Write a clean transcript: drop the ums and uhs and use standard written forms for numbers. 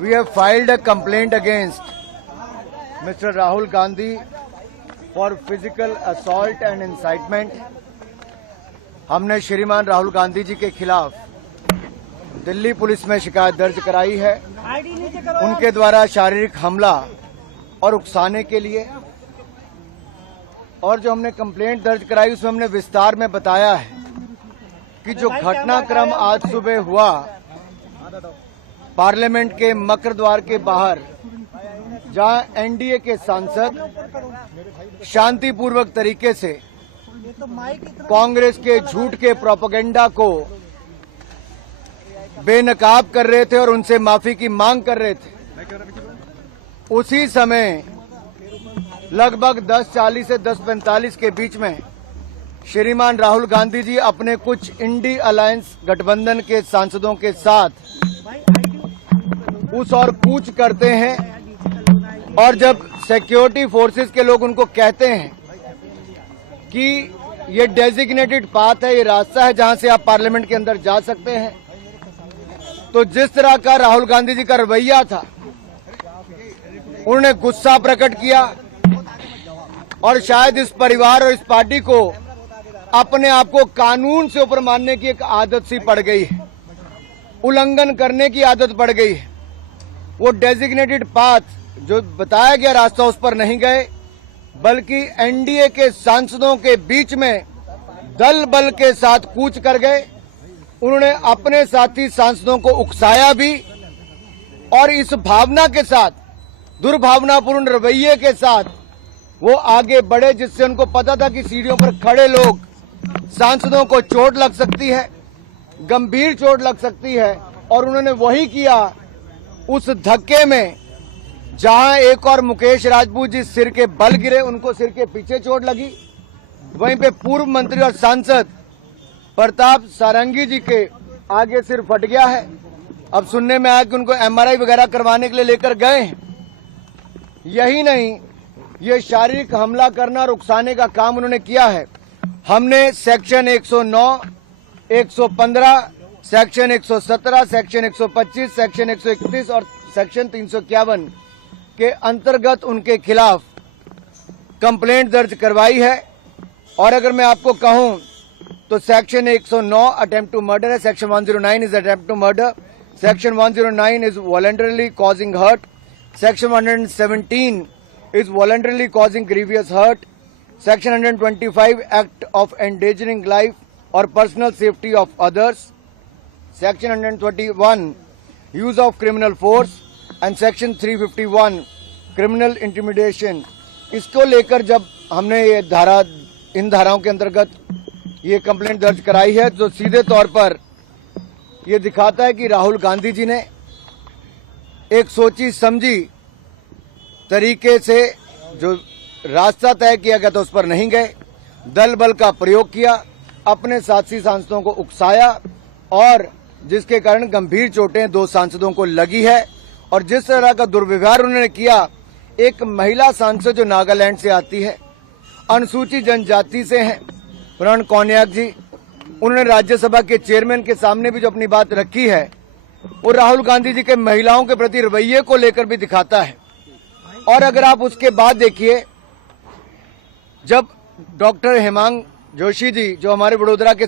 We have filed a complaint against Mr. Rahul Gandhi for physical assault and incitement. हमने श्रीमान राहुल गांधी जी के खिलाफ Delhi police में शिकायत दर्ज कराई है उनके द्वारा शारीरिक हमला और उकसाने के लिए। और जो हमने कंप्लेंट दर्ज कराई उसमें हमने विस्तार में बताया है कि जो घटनाक्रम आज सुबह हुआ पार्लियामेंट के मकर द्वार के बाहर, जहां एनडीए के सांसद शांतिपूर्वक तरीके से कांग्रेस के झूठ के प्रोपेगेंडा को बेनकाब कर रहे थे और उनसे माफी की मांग कर रहे थे, उसी समय लगभग 10:40 से 10:45 के बीच में श्रीमान राहुल गांधी जी अपने कुछ इंडी अलायंस गठबंधन के सांसदों के साथ उस और कूच करते हैं। और जब सिक्योरिटी फोर्सेस के लोग उनको कहते हैं कि ये डेजिग्नेटेड पाथ है, ये रास्ता है जहां से आप पार्लियामेंट के अंदर जा सकते हैं, तो जिस तरह का राहुल गांधी जी का रवैया था, उन्होंने गुस्सा प्रकट किया और शायद इस परिवार और इस पार्टी को अपने आप को कानून से ऊपर मानने की एक आदत सी पड़ गई है, उल्लंघन करने की आदत पड़ गई है। वो डेजिग्नेटेड पाथ जो बताया गया रास्ता उस पर नहीं गए, बल्कि एनडीए के सांसदों के बीच में दल बल के साथ कूच कर गए। उन्होंने अपने साथी सांसदों को उकसाया भी और इस भावना के साथ, दुर्भावनापूर्ण रवैये के साथ वो आगे बढ़े, जिससे उनको पता था कि सीढ़ियों पर खड़े लोग सांसदों को चोट लग सकती है, गंभीर चोट लग सकती है। और उन्होंने वही किया। उस धक्के में जहां एक और मुकेश राजपूत जी सिर के बल गिरे, उनको सिर के पीछे चोट लगी, वहीं पे पूर्व मंत्री और सांसद प्रताप सारंगी जी के आगे सिर फट गया है। अब सुनने में आया कि उनको एमआरआई वगैरह करवाने के लिए लेकर गए हैं। यही नहीं, ये शारीरिक हमला करना और उकसाने का काम उन्होंने किया है। हमने सेक्शन 109, 115, सेक्शन 117, सेक्शन 125, सेक्शन 131 और सेक्शन 351 के अंतर्गत उनके खिलाफ कंप्लेंट दर्ज करवाई है। और अगर मैं आपको कहूं तो सेक्शन 109 अटेम्प्ट टू मर्डर है, section 109 is attempt to murder, section 109 is voluntarily causing hurt, section 117 is voluntarily causing grievous hurt, section 125 act of endangering life और personal safety of others, section 121 use of criminal force and section 351 criminal intimidation. इसको लेकर जब हमने ये इन धाराओं के अंतर्गत ये कंप्लेंट दर्ज कराई है, जो सीधे तौर पर ये दिखाता है कि राहुल गांधी जी ने एक सोची समझी तरीके से जो रास्ता तय किया गया था उस पर नहीं गए, दल बल का प्रयोग किया, अपने साथी सांसदों को उकसाया और जिसके कारण गंभीर चोटें 2 सांसदों को लगी है। और जिस तरह का दुर्व्यवहार उन्होंने किया, एक महिला सांसद जो नागालैंड से आती है, अनुसूचित जनजाति से हैं, प्रण कौनियाक जी, उन्होंने राज्यसभा के चेयरमैन के सामने भी जो अपनी बात रखी है, वो राहुल गांधी जी के महिलाओं के प्रति रवैये को लेकर भी दिखाता है। और अगर आप उसके बाद देखिए, जब डॉक्टर हेमांग जोशी जी जो हमारे वडोदरा के